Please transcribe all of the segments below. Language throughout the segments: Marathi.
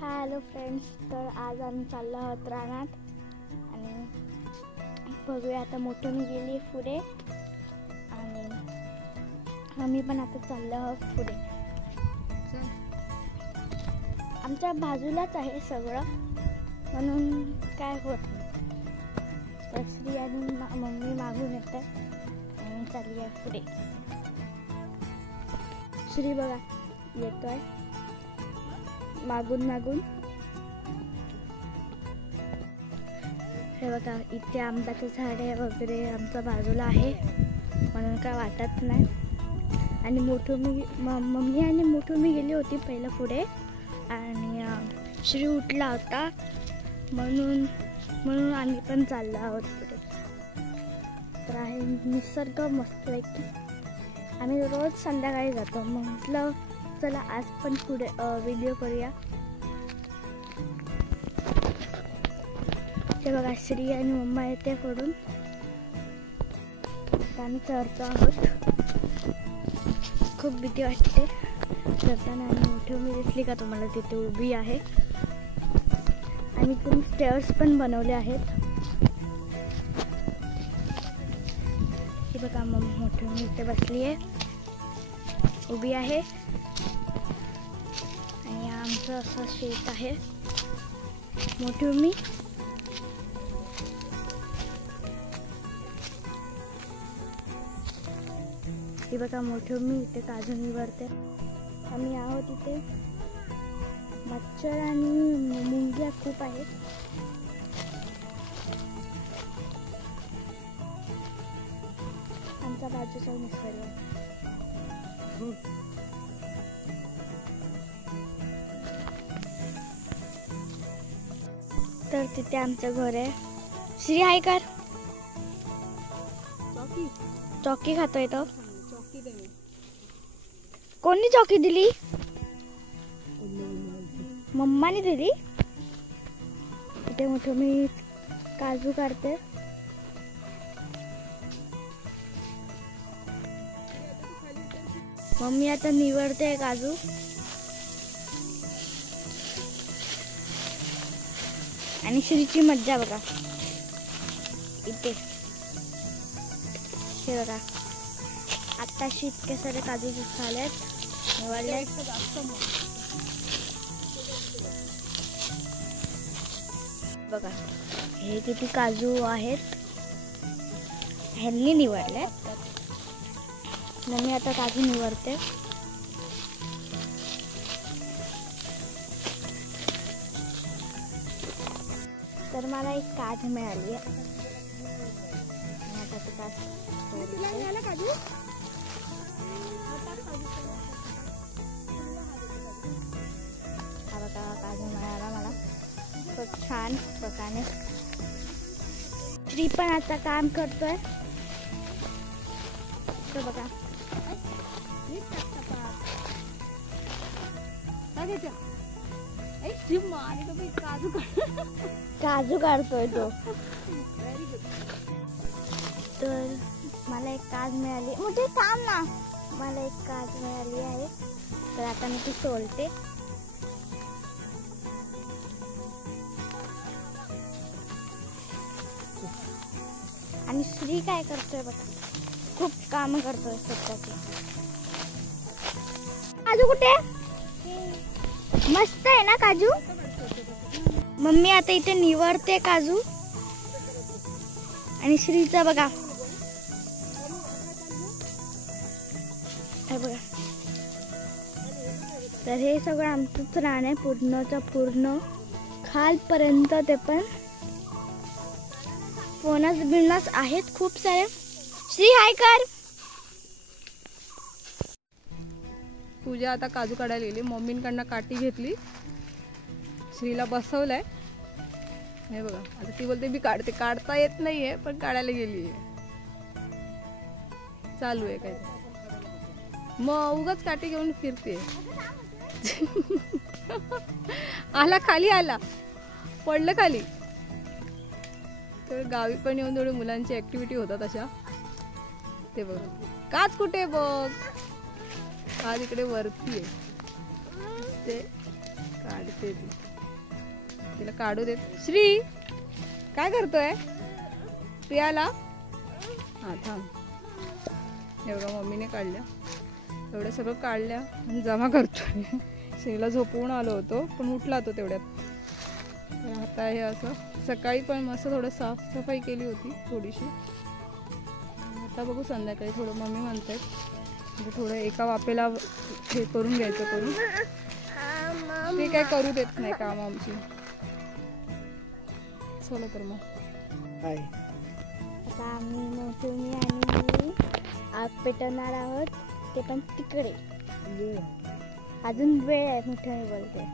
हॅलो फ्रेंड्स, तर आज आम्ही चाललो आहोत रानात आणि बघूया आता मोठं गेली पुढे आणि आम्ही पण आता चाललो आहोत पुढे. आमच्या बाजूलाच आहे सगळं म्हणून काय होत नाही. तर श्री आणि मम्मी मागून येतात आणि चालली आहे पुढे. श्री बघा येतोय मागून मागून. हे बघा इथे आंब्याचं झाड आहे वगैरे आमच्या बाजूला आहे म्हणून काय वाटत नाही. आणि मम्मी आणि मोठू गेली होती पहिलं पुढे आणि श्री उठला होता म्हणून आम्ही पण चाललो आहोत पुढे. तर आहे निसर्ग मस्तपैकी. आम्ही रोज संध्याकाळी जातो. म्हटलं चला आज पण पुढे व्हिडिओ करूया. ते बघा श्री आणि मम्मा येते पुढून. आम्ही चढतो आहोत. खूप भीती वाटते चढताना. आणि मोठी मी दिसली का तुम्हाला तिथे उभी आहे. आणि इथून स्टेअर्स पण बनवले आहेत. हे बघा मोठी मी इथे बसली आहे उभी आहे. आणि आमचं असं शेत आहे. मोठी मी ही बघा मोठी मी इथे काजू निवडते. आम्ही आहोत इथे. मच्छर आणि मुंग्या खूप आहेत. आमचा बाजूचा निसर्ग. तर तिथे आमचं घर आहे. श्री हाय कर. चौकी खातोय तो. कोणी चौकी दिली? मम्माने दिली. इथे मोठं मी काजू काढते. मम्मी आता निवडते काजू. आणि श्रीची मज्जा बघा इथे. हे बघा आत्ताशी इतके सारे काजू झालेत निवडले. बघा हे किती काजू आहेत ह्यांनी निवडले. मी आता काजू निवडते. तर मला एक काज मिळाली आहे. आता ते काजू हा बघा काजू मिळाला मला खूप छान प्रकारे. श्री पण आता काम करतोय. तो बघा काजू काढतोय तो. तर मला एक काज मिळाली. मोठे थांब ना. मला एक काज मिळाली आहे. तर आता मी ती सोलते. आणि श्री काय करतोय बघा खूप काम करतोय स्वतःची. काजू कुठे? मस्त आहे ना काजू. मम्मी आता इथे निवडते काजू. आणि श्रीचा बघा बघा. तर हे सगळं आमचंच रान आहे पूर्णच्या पूर्ण खालपर्यंत. ते पण बोनस बिनस आहेत खूप सारे. श्री हाय कर. पूजा आता काजू काढायला गेली. मम्मींकडनं काठी घेतली. श्रीला बसवलंय. हे बघा आता ती बोलते मी काढते. काढता येत नाहीये पण काढायला गेली आहे. चालू आहे काय मग उगाच काठी घेऊन फिरते. आला खाली आला पडलं खाली. तर गावी पण येऊन थोडी मुलांची ऍक्टिव्हिटी होतात अशा. ते बघ काच कुठे बघ. आज इकडे वरती आहे ते काढते ती. तिला काढू देत. श्री काय करतोय प्रियाला? हा थांब. हे बघा मम्मीने काढल्या, एवढं सगळं काढल्या आणि जमा करतोय. श्रीला झोपवून आलो होतो पण उठला तो तेवढ्यात. तर आता हे असं सकाळी पण मस्त थोडं साफसफाई केली होती थोडीशी. आता बघू संध्याकाळी थोडं मम्मी म्हणतात म्हणजे थोडं एका वाफेला हे करून घ्यायचं करून. ते काय करू देत नाही काम आमची. चला तर मग आता आम्ही मोठुमी आणि मी आग पेटवणार आहोत, ते पण तिकडे. अजून वेळ आहे मोठुमी बोलते.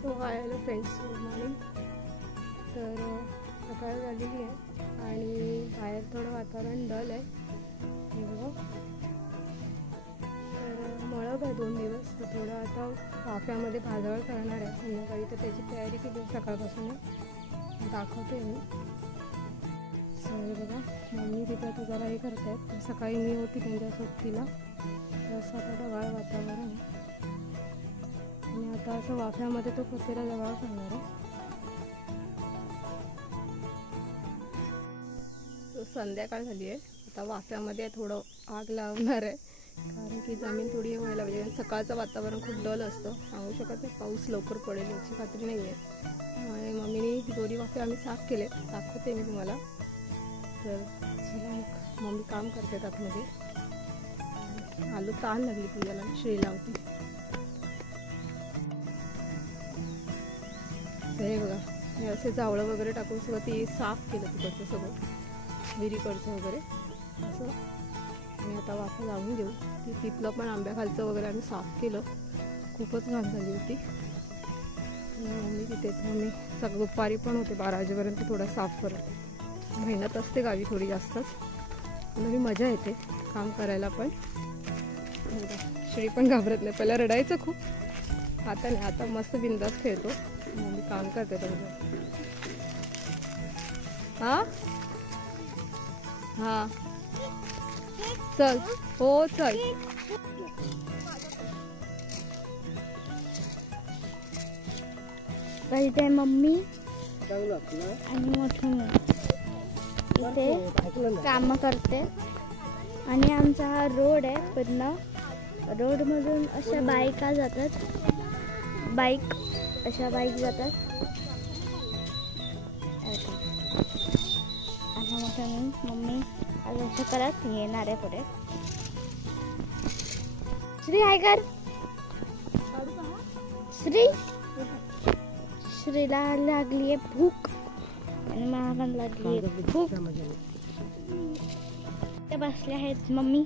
So hi hello friends, good morning. तर सकाळ झालेली आहे आणि बाहेर थोडं वातावरण डल आहे. हे बघा, तर मळब आहे 2 दिवस. तर थोडं आता वाफ्यामध्ये भाजळ करणार आहे संध्याकाळी. तर त्याची तयारी केली सकाळपासून, दाखवते मी. सो हे बघा मम्मी तिथे आता जरा हे करत आहेत. तर सकाळी मी होती त्यांच्या सोबतीला. तर असं आता ढगाळ वातावरण आहे आणि आता असं वाफ्यामध्ये तो कचेरा जवळ करणार आहे. संध्याकाळ झाली आहे, आता वाफ्यामध्ये थोडं आग लावणार आहे कारण की जमीन थोडी व्हायला पाहिजे. सकाळचं वातावरण खूप डल असतं, सांगू शकत नाही पाऊस लवकर पडेल याची खात्री नाही आहे. आणि मम्मीने 2 वाफे आम्ही साफ केले, दाखवते मी तुम्हाला. तर चला मग मम्मी काम करते आतमध्ये. आलू ताण लागली पूजाला, श्रीला होती. हे बघा हे असे जावळं वगैरे टाकून सगळं ते साफ केलं तिकडचं सगळं, विहिरीकडचं वगैरे असं. आणि आता वाफा लावून देऊ. तिथलं पण आंब्याखालचं वगैरे आम्ही साफ केलं, खूपच घाण झाली होती. मम्मी तिथेच, मम्मी सगळं दुपारी पण होते 12 वाजेपर्यंत थोडं साफ करत. मेहनत असते गावी थोडी जास्तच, म्हणजे मजा येते काम करायला पण. श्री पण घाबरत नाही, पहिला रडायचं खूप, आता नाही, आता मस्त बिंदास खेळतो. मम्मी काम करते तर. हा हा चल, हो चल. इथे मम्मी आणि मोठुमी इथे काम करते. आणि आमचा हा रोड आहे पूर्ण. रोडमधून अशा बाईका जातात, अशा बाईक जातात. आता मोठुमी मम्मी आज असं करत येणार आहे पुढे. श्री हाय कर. श्रीला लागली आहे भूक आणि मला पण लागली आहे भूक. ते बसले आहेत मम्मी,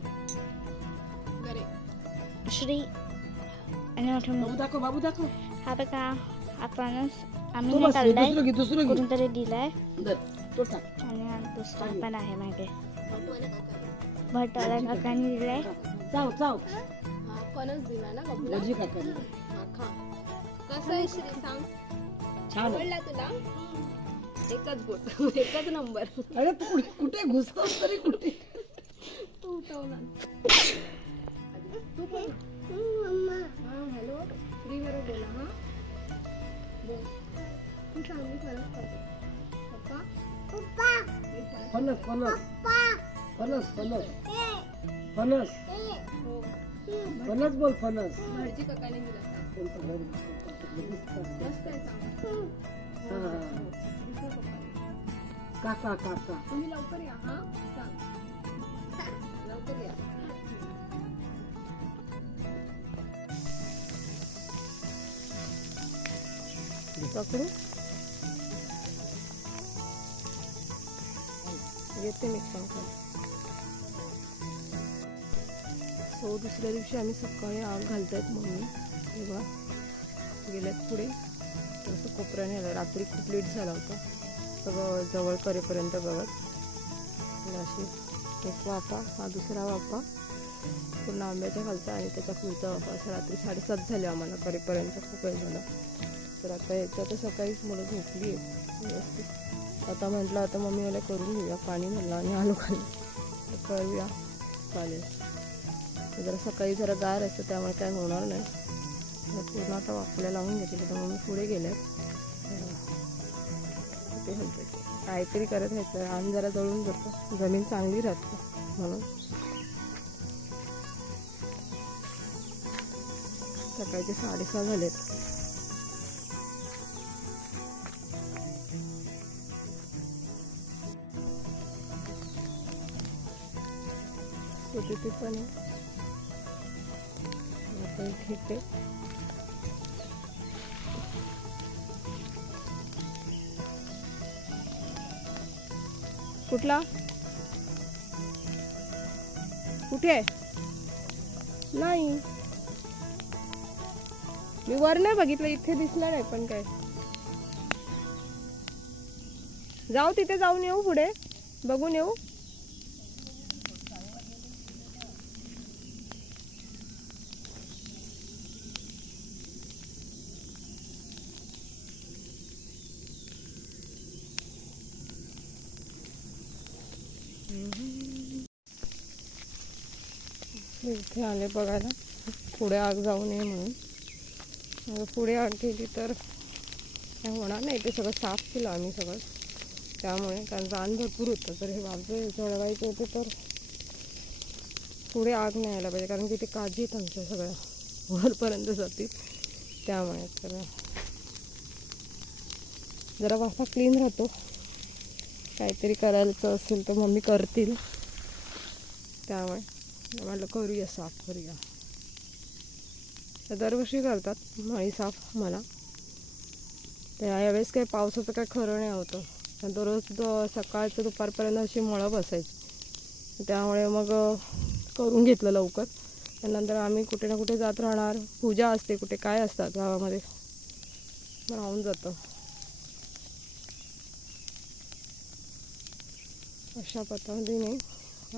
श्री आणि मोठुमी. बाबू दाखव. हा बघा आपणच आम्ही काढलाय, कोणीतरी दिलाय. आणि हा दुसरा पण आहे मागे, भटवाला काकांनी दिलाय. फणस दिला ना कसं आहे श्री सांग, आवडला तुला? एकच बोट, एकच नंबर. अरे तू कुठे घुसतोस तरी कुठे तू उठवला. तू पण हॅलो श्री बरोबर बोला. हा बोल, तू सांग. मी फणस खाते. पप्पा फणस फणस फणस फणस फणस हो फणस बोल. फणस भटजी काकाने दिला सांग. मस्त आहे सांग. काका काका तुम्ही लवकर या. हा सांग, लवकर या. पकडू येते मी काम कर. सो दुसऱ्या दिवशी आम्ही सकाळी आग घालतायत मम्मी. तेव्हा गेल्यात पुढे असं कोपऱ्याने आलं. रात्री खूप लेट झाला होता, सगळं जवळ करेपर्यंत गवत. अशी एक वाफा, हा दुसरा वाफा पूर्ण आंब्याच्या खालचा आणि त्याच्या पुढचा वाफा. असं रात्री 7:30 झाले आम्हाला करेपर्यंत, खूप वेळ झाला. तर आता याच्या तर सकाळीच मुलं झोपली आहे व्यवस्थित. आता म्हटलं आता मम्मी मला करून घेऊया, पाणी भरलं आणि आलो खाली तर करूया, चालेल. जरा सकाळी जरा गार असतं त्यामुळे काय होणार नाही. पूर्ण आता वाफल्या लावून घेतली तर मम्मी पुढे गेल्या. ते म्हणते काहीतरी करत राहायचं, आम जरा जळून जातं, जमीन चांगली राहते म्हणून. सकाळचे 6:30 झालेत. तिथे पण खेळते. कुठला कुठे आहे? नाही, मी वर नाही बघितलं, इथे दिसला नाही. पण काय जाऊ तिथे जाऊन येऊ, पुढे बघून येऊ. इथे आले बघायला, पुढे आग जाऊ नये म्हणून. पुढे आग गेली तर काय होणार नाही. ते सगळं साफ केलं आम्ही सगळं, त्यामुळे कारण रान भरपूर होतं. तर हे वाजवे जळवायचे होते तर पुढे आग नाही यायला पाहिजे, कारण की ते काळजी आहेत आमच्या सगळ्या वरपर्यंत जातील. त्यामुळे तर जरा वाफा क्लीन राहतो. काहीतरी करायचं असेल तर मम्मी करतील, त्यामुळे म्हटलं करूया, साफ करूया. तर दरवर्षी करतात मळी साफ मला. तर यावेळेस काही पावसाचं काही खरं नाही होतं. दररोज सकाळचं दुपारपर्यंत अशी मळं बसायची, त्यामुळे मग करून घेतलं लवकर. त्यानंतर आम्ही कुठे ना कुठे जात राहणार, पूजा असते कुठे काय असतात गावामध्ये, राहून जातं. अशा पद्धतीने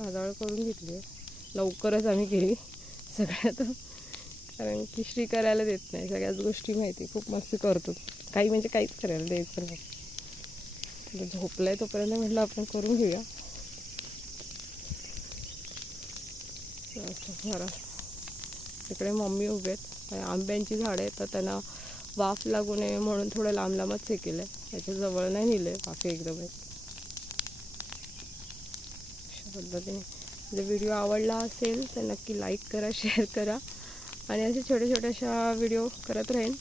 आजाळ करून घेतली आहे. लवकरच आम्ही केली सगळ्यात, कारण की श्री करायला देत नाही. सगळ्याच गोष्टी माहिती, खूप मस्ती करतो. काही म्हणजे काहीच करायला द्यायचं नाही. झोपलाय तोपर्यंत म्हटलं आपण करून घेऊया. बरं, तिकडे मम्मी उभे आहेत. आंब्यांची झाडं आहेत तर त्यांना वाफ लागू नये म्हणून थोडं लांब लांबच हे केलं आहे, त्याच्या जवळ नाही नेलं आहे वाफे एकदम आहेत. अशा पद्धतीने जर व्हिडिओ आवडला असेल तर नक्की लाईक करा, शेअर करा आणि असे छोटे छोट्याशा व्हिडिओ करत राहीन.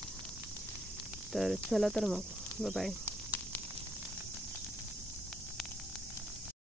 तर चला तर मग, बाय बाय.